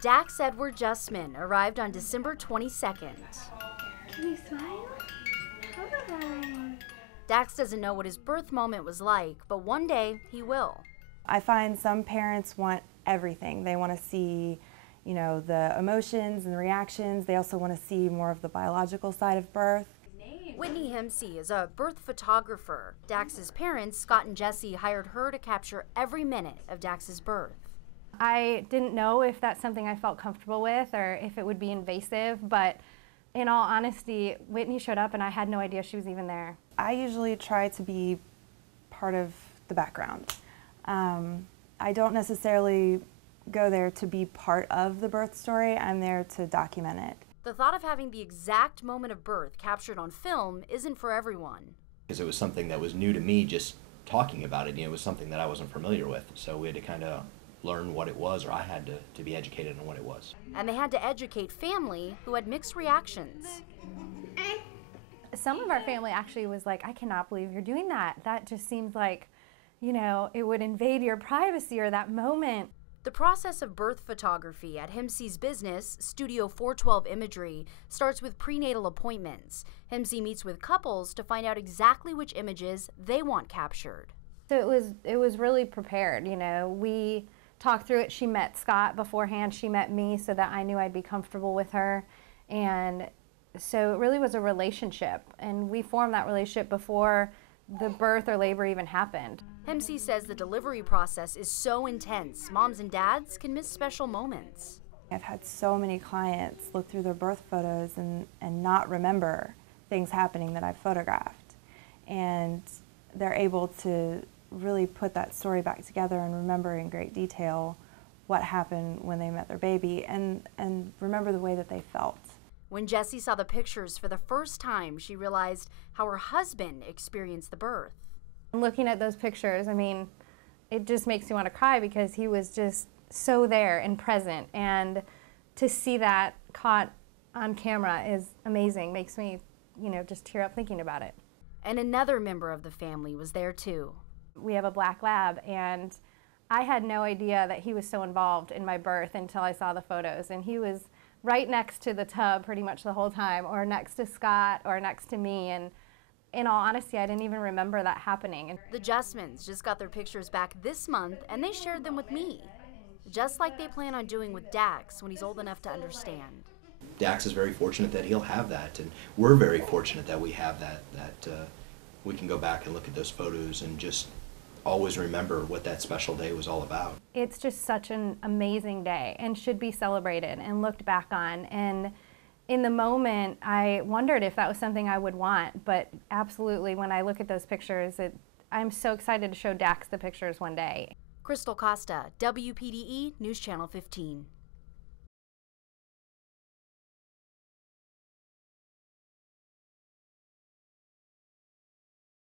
Dax Edward Justman arrived on December 22nd. Can you smile? Hi. Dax doesn't know what his birth moment was like, but one day he will. I find some parents want everything. They want to see, you know, the emotions and the reactions. They also want to see more of the biological side of birth. Whitney Hemsey is a birth photographer. Dax's parents, Scott and Jesse, hired her to capture every minute of Dax's birth. I didn't know if that's something I felt comfortable with or if it would be invasive, but in all honesty, Whitney showed up and I had no idea she was even there. I usually try to be part of the background. I don't necessarily go there to be part of the birth story. I'm there to document it. The thought of having the exact moment of birth captured on film isn't for everyone. Because it was something that was new to me, just talking about it. You know, it was something that I wasn't familiar with. So we had to kind of learn what it was, or I had to be educated on what it was. And they had to educate family who had mixed reactions. Some of our family actually was like, I cannot believe you're doing that. That just seems like, you know, it would invade your privacy or that moment. The process of birth photography at Hemsey's business, Studio 412 Imagery, starts with prenatal appointments. Hemsey meets with couples to find out exactly which images they want captured. So it was really prepared, you know. We talked through it. She met Scott beforehand. She met me so that I knew I'd be comfortable with her. And so it really was a relationship. And we formed that relationship before the birth or labor even happened. Hemsey says the delivery process is so intense, moms and dads can miss special moments. I've had so many clients look through their birth photos and not remember things happening that I've photographed. And they're able to really put that story back together and remember in great detail what happened when they met their baby and remember the way that they felt. When Jessie saw the pictures for the first time, she realized how her husband experienced the birth. Looking at those pictures, I mean, it just makes you want to cry because he was just so there and present. And to see that caught on camera is amazing. Makes me, you know, just tear up thinking about it. And another member of the family was there too. We have a black lab, and I had no idea that he was so involved in my birth until I saw the photos. And he was right next to the tub pretty much the whole time, or next to Scott, or next to me. And in all honesty, I didn't even remember that happening. The Justmans just got their pictures back this month, and they shared them with me, just like they plan on doing with Dax when he's old enough to understand. Dax is very fortunate that he'll have that, and we're very fortunate that we have that we can go back and look at those photos and just always remember what that special day was all about. It's just such an amazing day and should be celebrated and looked back on. And in the moment, I wondered if that was something I would want, but absolutely, when I look at those pictures, I'm so excited to show Dax the pictures one day. Crystal Costa, WPDE News Channel 15.